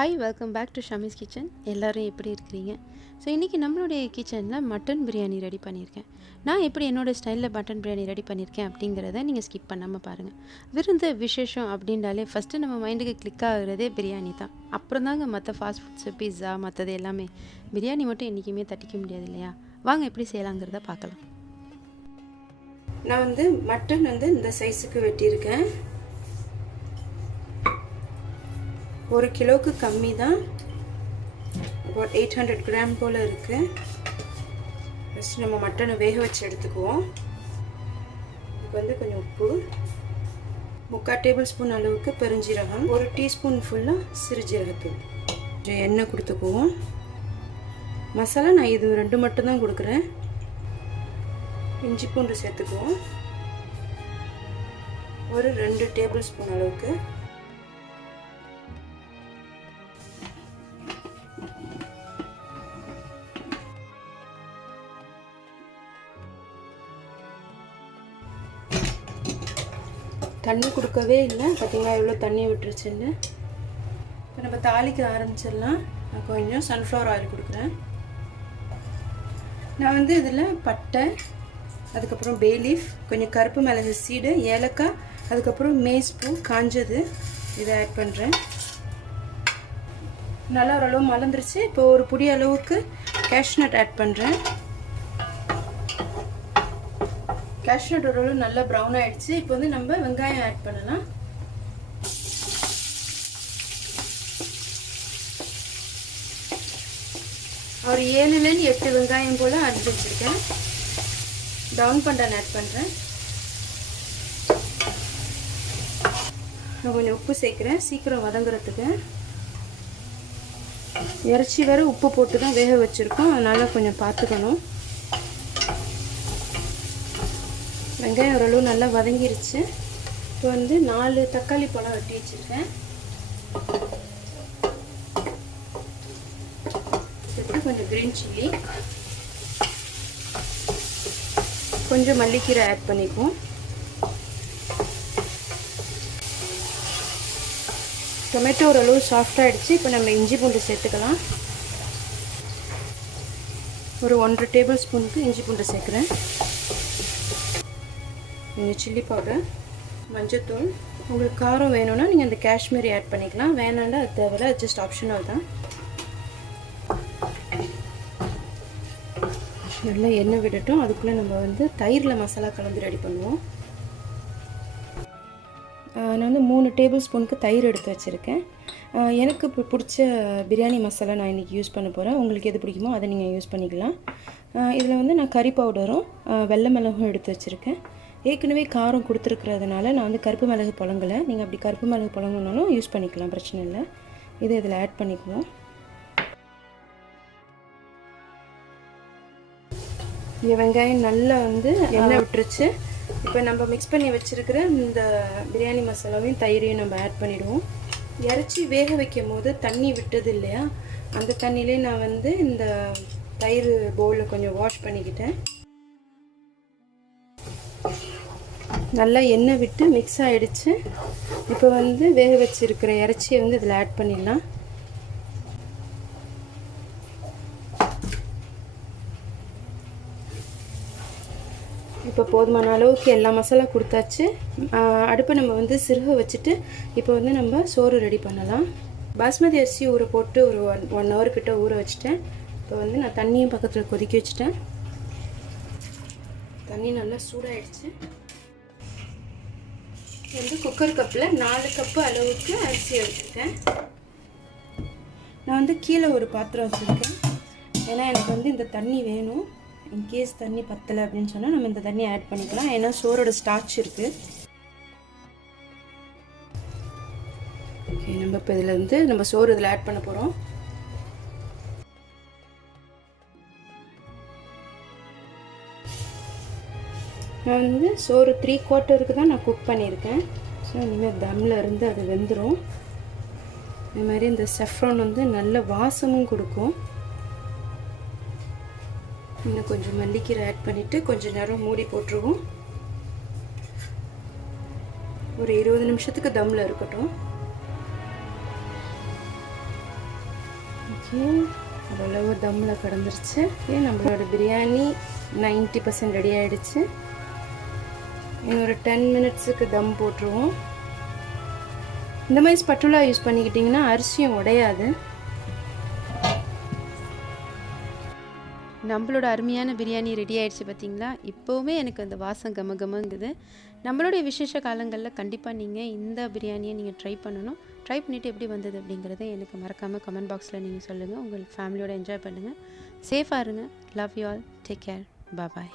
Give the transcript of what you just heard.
Hi, welcome back to Shami's kitchen. எல்லோரும் எப்படி இருக்கிறீங்க? ஸோ இன்றைக்கி நம்மளுடைய கிச்சனில் மட்டன் பிரியாணி ரெடி பண்ணியிருக்கேன். நான் எப்படி என்னோடய ஸ்டைலில் மட்டன் பிரியாணி ரெடி பண்ணியிருக்கேன் அப்படிங்கிறத நீங்கள் ஸ்கிப் பண்ணாமல் பாருங்கள். விருந்து விசேஷம் அப்படின்றாலே ஃபஸ்ட்டு நம்ம மைண்டுக்கு கிளிக் ஆகுறதே பிரியாணி தான். அப்புறம் தாங்க மற்ற ஃபாஸ்ட் ஃபுட்ஸு, பிஸ்ஸா, மற்றது எல்லாமே. பிரியாணி மட்டும் என்றைக்குமே தட்டிக்க முடியாது இல்லையா? வாங்க எப்படி செய்யலாங்கிறத பார்க்கலாம். நான் மட்டன் இந்த சைஸுக்கு வெட்டியிருக்கேன். 1 கிலோவுக்கு கம்மி தான், about 800 கிராம் போல் இருக்குது. ஃபஸ்ட்டு நம்ம மட்டனை வேக வச்சு எடுத்துக்குவோம். இதுக்கு கொஞ்சம் உப்பு, 3/4 டேபிள் ஸ்பூன் அளவுக்கு பெருஞ்சீரகம், 1 டீஸ்பூன் ஃபுல்லாக சிறுஜீரகத்தூள், கொஞ்சம் எண்ணெய் கொடுத்துக்குவோம். மசாலா நான் இது 2 மட்டும்தான் கொடுக்குறேன். இஞ்சி பூண்டு சேர்த்துக்குவோம், ஒரு 2 டேபிள் ஸ்பூன் அளவுக்கு. தண்ணி கொடுக்கவே இல்லை, பார்த்தீங்களா எவ்வளோ தண்ணி விட்டுருச்சுன்னு. இப்போ நம்ம தாளிக்க ஆரம்பிச்சிடலாம். நான் கொஞ்சம் சன்ஃப்ளவர் ஆயில் கொடுக்குறேன். நான் இதில் பட்டை, அதுக்கப்புறம் பே லீஃப், கொஞ்சம் கருப்பு மிளகு சீடு, ஏலக்காய், அதுக்கப்புறம் மேஸ் பூ காஞ்சது இதை ஆட் பண்ணுறேன். நல்லா ஓரளவு மலர்ந்துருச்சு. இப்போ ஒரு புடி அளவுக்கு கேஷ்யூ நட் ஆட் பண்ணுறேன். கேஷ்யூ நட் ஓரளவு நல்லா ப்ரௌன் ஆகிடுச்சு. இப்போ நம்ம வெங்காயம் ஆட் பண்ணலாம். ஒரு 7லேருந்து 8 வெங்காயம் போல் அரிஞ்சு வச்சுருக்கேன். டவுன் பண்டான் ஆட் பண்ணுறேன். நான் கொஞ்சம் உப்பு சேர்க்குறேன் சீக்கிரம் வதங்குறதுக்கு. இறைச்சி வேறு உப்பு போட்டு தான் வேக வச்சுருக்கோம், அதனால் கொஞ்சம் பார்த்துக்கணும். வெங்காயம் ஓரளவு நல்லா வதங்கிருச்சு. இப்போ 4 தக்காளி பழம் வெட்டி வச்சுருக்கேன். கொஞ்சம் க்ரீன் சில்லி, கொஞ்சம் மல்லிக்கீரை ஆட் பண்ணிக்குவோம். டொமேட்டோ ஓரளவு சாஃப்டாகிடுச்சு. இப்போ நம்ம இஞ்சி பூண்டு சேர்த்துக்கலாம். ஒரு 1/2 டேபிள் ஸ்பூனுக்கு இஞ்சி பூண்டு சேர்க்குறேன். கொஞ்சம் சில்லி பவுடர், மஞ்சத்தூள். உங்களுக்கு காரம் வேணும்னா நீங்கள் அந்த காஷ்மீரி ஆட் பண்ணிக்கலாம், வேணாண்டா அது தேவையில்ல, அது ஜஸ்ட் ஆப்ஷனல் தான். நல்லா எண்ணெய் விடட்டும். அதுக்குள்ளே நம்ம தயிரில் மசாலா கலந்து ரெடி பண்ணுவோம். நான் 3 டேபிள் ஸ்பூனுக்கு தயிர் எடுத்து வச்சுருக்கேன். எனக்கு இப்போ பிடிச்ச பிரியாணி மசாலா நான் இன்றைக்கி யூஸ் பண்ண போகிறேன். உங்களுக்கு எது பிடிக்குமோ அதை நீங்கள் யூஸ் பண்ணிக்கலாம். இதில் நான் கறி பவுடரும் வெள்ளை மிளகும் எடுத்து வச்சுருக்கேன். ஏற்கனவே காரம் கொடுத்துருக்கிறதுனால நான் கருப்பு மிளகு புழங்கலை. நீங்கள் அப்படி கருப்பு மிளகு புழங்கணுன்னாலும் யூஸ் பண்ணிக்கலாம், பிரச்சனை இல்லை. இதை இதில் ஆட் பண்ணிக்குவோம். இந்த வெங்காயம் நல்லா எண்ணெய் விட்டுருச்சு. இப்போ நம்ம மிக்ஸ் பண்ணி வச்சுருக்கிற இந்த பிரியாணி மசாலாவையும் தயிரையும் நம்ம ஆட் பண்ணிவிடுவோம். இறைச்சி வேக வைக்கும் போது தண்ணி விட்டது இல்லையா, அந்த தண்ணியிலே நான் இந்த தயிர் பவுலில் கொஞ்சம் வாஷ் பண்ணிக்கிட்டேன். நல்லா எண்ணெய் விட்டு மிக்ஸ் ஆகிடுச்சு. இப்போ வேக வச்சுருக்கிற இறைச்சியை இதில் ஆட் பண்ணிடலாம். இப்போ போதுமான அளவுக்கு எல்லா மசாலா கொடுத்தாச்சு. அடுப்பை நம்ம சிறுக வச்சுட்டு இப்போ நம்ம சோறு ரெடி பண்ணலாம். பாஸ்மதி அரிசி ஊற போட்டு ஒரு 1 ஹவர் கிட்ட ஊற வச்சுட்டேன். இப்போ நான் தண்ணியும் பக்கத்தில் கொதிக்க வச்சுட்டேன். தண்ணி நல்லா சூடாகிடுச்சு. குக்கர் கப்பில் 4 கப்பு அளவுக்கு அரிசி எடுத்துருக்கேன். நான் கீழே ஒரு பாத்திரம் வச்சுருக்கேன். ஏன்னா எனக்கு இந்த தண்ணி வேணும். இன்கேஸ் தண்ணி பத்தலை அப்படின்னு சொன்னால் நம்ம இந்த தண்ணி ஆட் பண்ணிக்கலாம். ஏன்னா சோறோட ஸ்டார்ச் இருக்குது. ஓகே, நம்ம இப்போ இதில் நம்ம சோறு இதில் ஆட் பண்ண போகிறோம். நான் சோறு 3/4 தான் நான் குக் பண்ணியிருக்கேன். ஸோ இனிமேல் தம்மில் இருந்து அது வெந்துடும். இது மாதிரி இந்த செஃப்ரான் நல்ல வாசமும் கொடுக்கும். இன்னும் கொஞ்சம் மல்லிக்கீரை ஆட் பண்ணிவிட்டு கொஞ்சம் நேரம் மூடி போட்டுருவோம். ஒரு 20 நிமிஷத்துக்கு தம்மில் இருக்கட்டும். ஓகே, ஓரளவு தம்மில் கடந்துருச்சு. ஓகே, நம்மளோட பிரியாணி 90% ரெடி ஆகிடுச்சு. இன்னொரு 10 மினிட்ஸுக்கு தம் போட்டுருவோம். இந்த மாதிரி ஸ்பட்டுலா யூஸ் பண்ணிக்கிட்டிங்கன்னா அரிசியும் உடையாது. நம்மளோட அருமையான பிரியாணி ரெடி ஆயிடுச்சு பார்த்தீங்களா? இப்போவுமே எனக்கு அந்த வாசம் கமகமங்குது. நம்மளுடைய விசேஷ காலங்களில் கண்டிப்பாக நீங்கள் இந்த பிரியாணியை நீங்கள் ட்ரை பண்ணணும். ட்ரை பண்ணிவிட்டு எப்படி வந்தது அப்படிங்கிறத எனக்கு மறக்காமல் கமெண்ட் பாக்ஸில் நீங்கள் சொல்லுங்கள். உங்கள் ஃபேமிலியோடு என்ஜாய் பண்ணுங்கள். சேஃபாக இருங்க. Love you all. Take care. Bye.